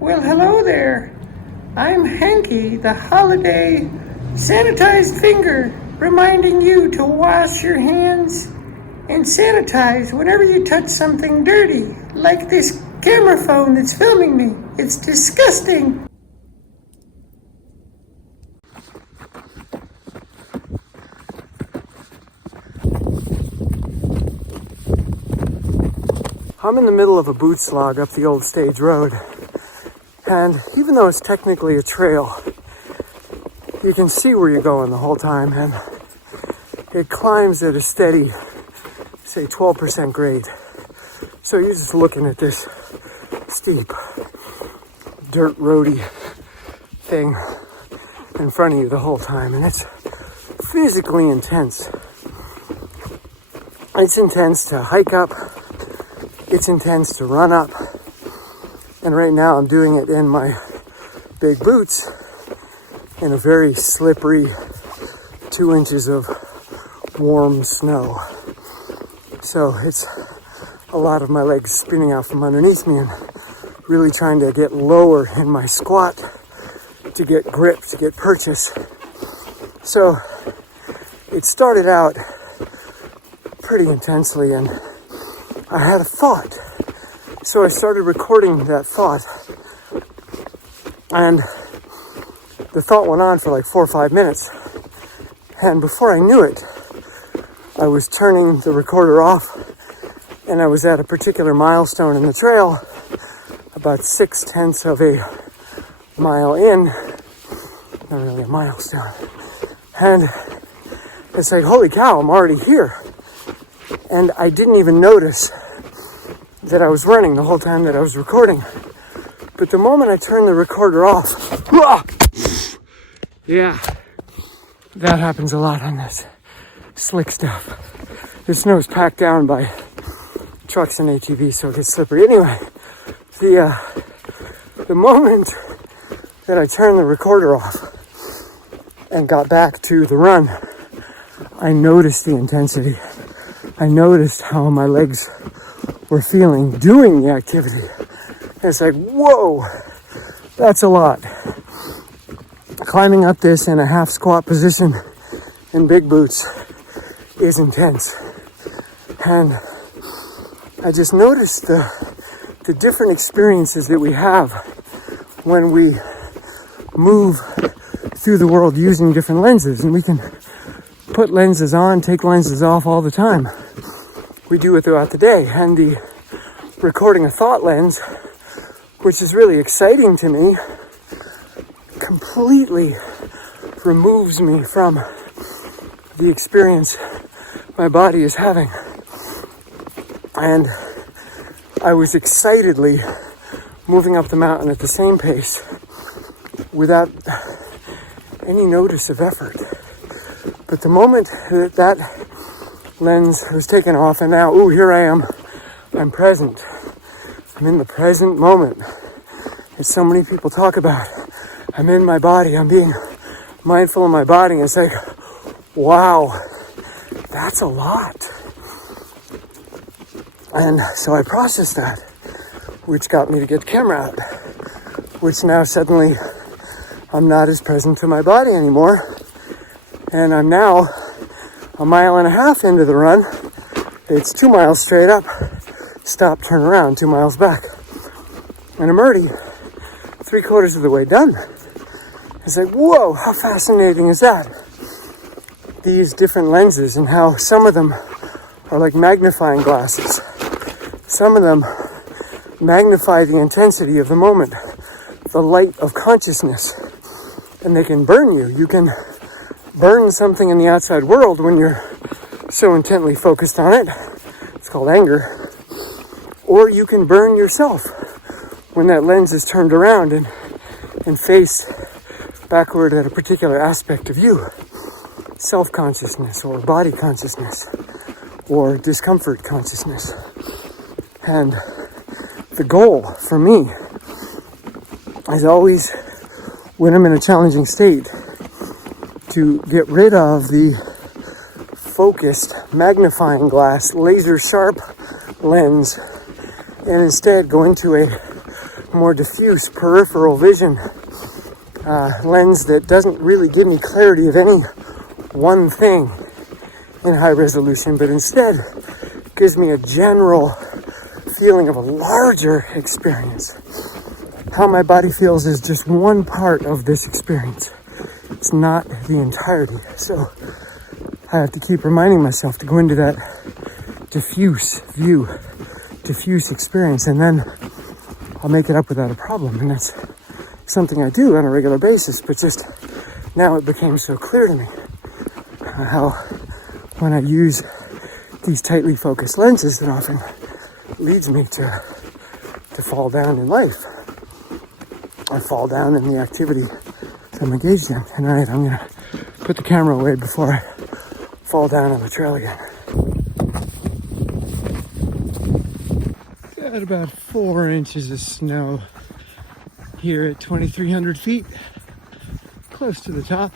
Well, hello there. I'm Hanky, the holiday sanitized finger, reminding you to wash your hands and sanitize whenever you touch something dirty, like this camera phone that's filming me. It's disgusting. I'm in the middle of a boot slog up the old stage road, and even though it's technically a trail, you can see where you're going the whole time, and it climbs at a steady, say 12% grade. So you're just looking at this steep dirt roady thing in front of you the whole time, and it's physically intense. It's intense to hike up. It's intense to run up, and right now I'm doing it in my big boots in a very slippery 2 inches of warm snow. So it's a lot of my legs spinning out from underneath me and really trying to get lower in my squat to get grip, to get purchase. So it started out pretty intensely, and I had a thought, so I started recording that thought, and the thought went on for like 4 or 5 minutes, and before I knew it, I was turning the recorder off, and I was at a particular milestone in the trail, about 0.6 of a mile in, not really a milestone, and it's like, holy cow, I'm already here. And I didn't even notice that I was running the whole time that I was recording. But the moment I turned the recorder off, yeah, that happens a lot on this slick stuff. The snow's packed down by trucks and ATVs, so it gets slippery. Anyway, the moment that I turned the recorder off and got back to the run, I noticed the intensity. I noticed how my legs were feeling doing the activity. And it's like, whoa, that's a lot. Climbing up this in a half squat position in big boots is intense. And I just noticed the different experiences that we have when we move through the world using different lenses. And we can put lenses on, take lenses off all the time. We do it throughout the day, and the recording a thought lens, which is really exciting to me, completely removes me from the experience my body is having. And I was excitedly moving up the mountain at the same pace without any notice of effort. But the moment that lens was taken off, and now, here I am. I'm present. I'm in the present moment. As so many people talk about, I'm in my body. I'm being mindful of my body. And it's like, wow, that's a lot. And so I processed that, which got me to get the camera out, which now suddenly I'm not as present to my body anymore. And I'm now 1.5 miles into the run. It's 2 miles straight up, stop, turn around, 2 miles back. And I'm already 3/4 of the way done. It's like, whoa, how fascinating is that? These different lenses and how some of them are like magnifying glasses. Some of them magnify the intensity of the moment, the light of consciousness, and they can burn you. You can burn something in the outside world when you're so intently focused on it. It's called anger. Or you can burn yourself when that lens is turned around and face backward at a particular aspect of you. Self-consciousness or body consciousness or discomfort consciousness. And the goal for me is always, when I'm in a challenging state, to get rid of the focused magnifying glass, laser sharp lens, and instead go into a more diffuse peripheral vision lens that doesn't really give me clarity of any one thing in high resolution, but instead gives me a general feeling of a larger experience. How my body feels is just one part of this experience. It's not the entirety. So I have to keep reminding myself to go into that diffuse view, diffuse experience, and then I'll make it up without a problem. And that's something I do on a regular basis, but just now it became so clear to me how when I use these tightly focused lenses, it often leads me to fall down in life. I fall down in the activity that I'm engaged in. Tonight I'm going to put the camera away before I fall down on the trail again. Got about 4 inches of snow here at 2,300 feet, close to the top.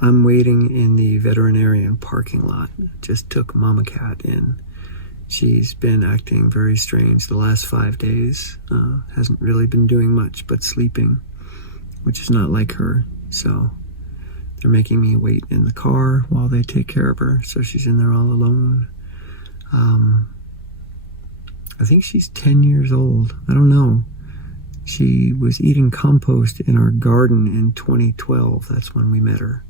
I'm waiting in the veterinarian parking lot. Just took Mama Cat in. She's been acting very strange the last 5 days. Hasn't really been doing much but sleeping, which is not like her. So they're making me wait in the car while they take care of her. So she's in there all alone. I think she's 10 years old. I don't know. She was eating compost in our garden in 2012. That's when we met her.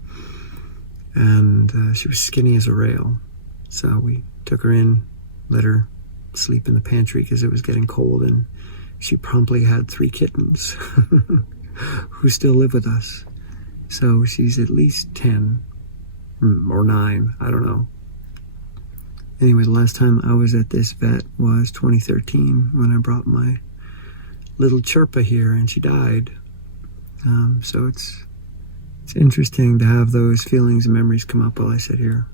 And she was skinny as a rail. So we took her in, let her sleep in the pantry because it was getting cold, and she promptly had 3 kittens who still live with us. So she's at least 10 or 9, I don't know. Anyway, the last time I was at this vet was 2013 when I brought my little Chirpa here and she died. So it's interesting to have those feelings and memories come up while I sit here.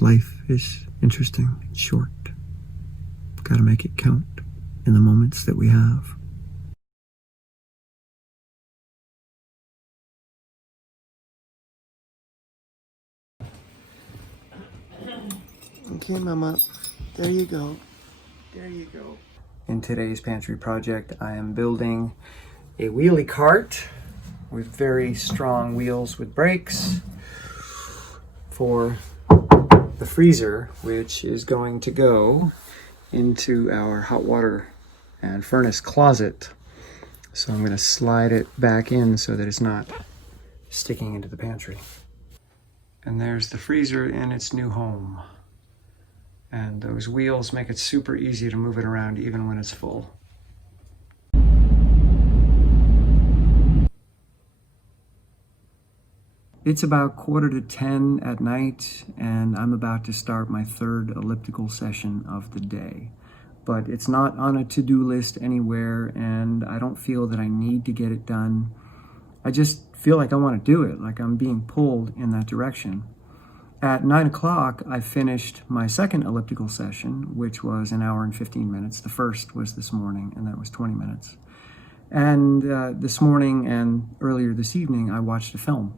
Life is interesting. It's short. Got to make it count in the moments that we have. Okay, Mama. There you go. There you go. In today's pantry project, I am building a wheelie cart with very strong wheels with brakes for the freezer, which is going to go into our hot water and furnace closet. So I'm going to slide it back in so that it's not sticking into the pantry. And there's the freezer in its new home. And those wheels make it super easy to move it around even when it's full. It's about 9:45 at night, and I'm about to start my 3rd elliptical session of the day. But it's not on a to-do list anywhere, and I don't feel that I need to get it done. I just feel like I want to do it, like I'm being pulled in that direction. At 9 o'clock, I finished my 2nd elliptical session, which was 1 hour and 15 minutes. The first was this morning, and that was 20 minutes. And this morning and earlier this evening, I watched a film.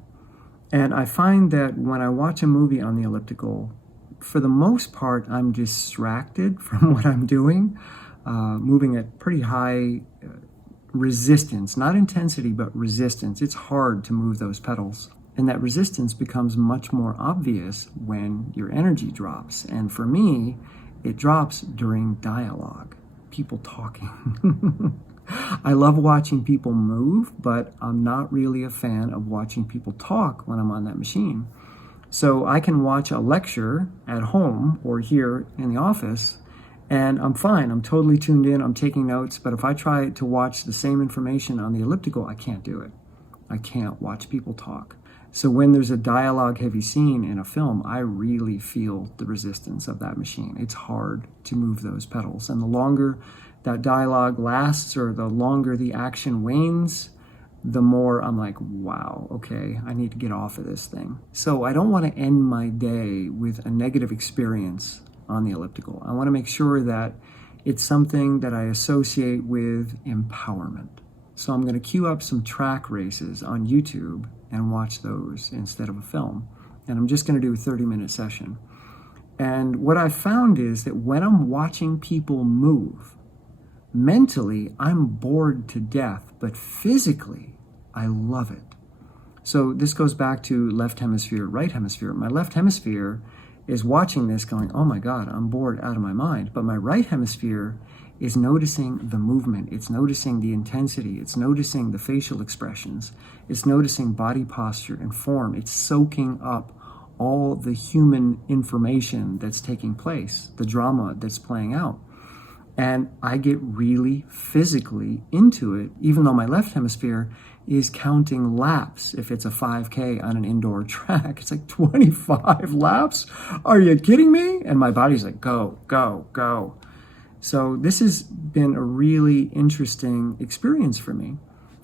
And I find that when I watch a movie on the elliptical, for the most part, I'm distracted from what I'm doing, moving at pretty high resistance, not intensity, but resistance. It's hard to move those pedals. And that resistance becomes much more obvious when your energy drops. And for me, it drops during dialogue, people talking. I love watching people move, but I'm not really a fan of watching people talk when I'm on that machine. So I can watch a lecture at home or here in the office, and I'm fine. I'm totally tuned in. I'm taking notes. But if I try to watch the same information on the elliptical, I can't do it. I can't watch people talk. So when there's a dialogue-heavy scene in a film, I really feel the resistance of that machine. It's hard to move those pedals. And the longer that dialogue lasts or the longer the action wanes, the more I'm like, wow, okay, I need to get off of this thing. So I don't want to end my day with a negative experience on the elliptical. I want to make sure that it's something that I associate with empowerment. So I'm going to queue up some track races on YouTube and watch those instead of a film. And I'm just going to do a 30-minute session. And what I found is that when I'm watching people move, mentally, I'm bored to death, but physically, I love it. So this goes back to left hemisphere, right hemisphere. My left hemisphere is watching this going, oh my God, I'm bored out of my mind. But my right hemisphere is noticing the movement. It's noticing the intensity. It's noticing the facial expressions. It's noticing body posture and form. It's soaking up all the human information that's taking place, the drama that's playing out. And I get really physically into it, even though my left hemisphere is counting laps. If it's a 5K on an indoor track, it's like 25 laps. Are you kidding me? And my body's like, go, go, go. So this has been a really interesting experience for me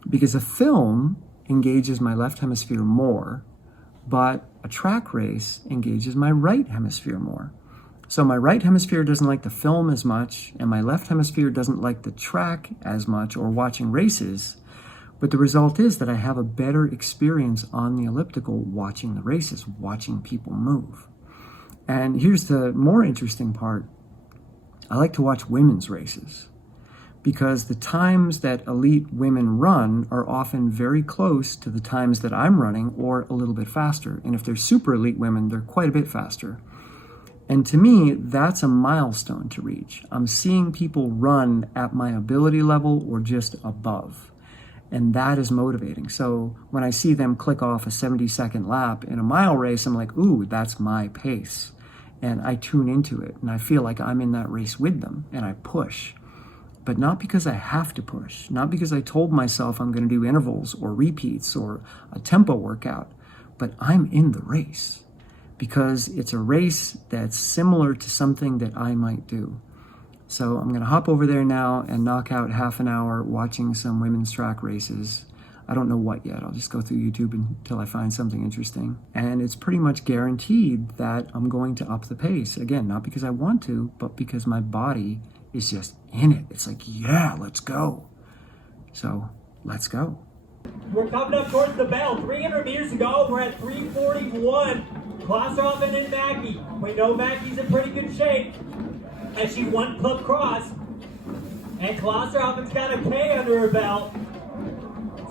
because a film engages my left hemisphere more, but a track race engages my right hemisphere more. So my right hemisphere doesn't like the film as much, and my left hemisphere doesn't like the track as much or watching races. But the result is that I have a better experience on the elliptical watching the races, watching people move. And here's the more interesting part. I like to watch women's races because the times that elite women run are often very close to the times that I'm running or a little bit faster. And if they're super elite women, they're quite a bit faster. And to me, that's a milestone to reach. I'm seeing people run at my ability level or just above. And that is motivating. So when I see them click off a 70-second lap in a mile race, I'm like, ooh, that's my pace. And I tune into it. And I feel like I'm in that race with them. And I push. But not because I have to push. Not because I told myself I'm going to do intervals or repeats or a tempo workout. But I'm in the race. Because it's a race that's similar to something that I might do. So I'm going to hop over there now and knock out half an hour watching some women's track races. I don't know what yet. I'll just go through YouTube until I find something interesting. And it's pretty much guaranteed that I'm going to up the pace. Again, not because I want to, but because my body is just in it. It's like, yeah, let's go. So let's go. We're coming up towards the bell. 300 meters to go. We're at 3:41. Klosterhoffen and Mackey. We know Mackey's in pretty good shape as she won Club Cross. And Klosterhoffen's got a K under her belt.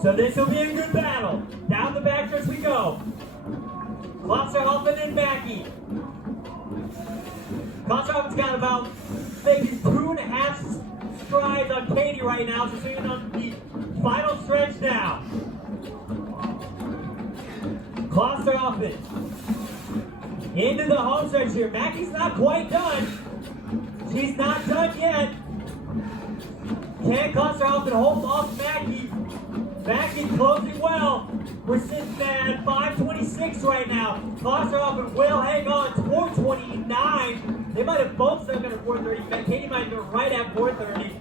So this will be a good battle. Down the backstretch we go. Klosterhoffen and Mackey. Klosterhoffen's got about maybe 2.5 strides on Katie right now. So she's on the final stretch now. Klosterhoffen into the home stretch here. Mackey's not quite done. She's not done yet. Can Klosterhoffen hold off Mackey? Mackey closing well. We're sitting at 5:26 right now. Klosterhoffen will hang on. 4:29. They might have both stuck at 4:30. Katie might be right at 4:30.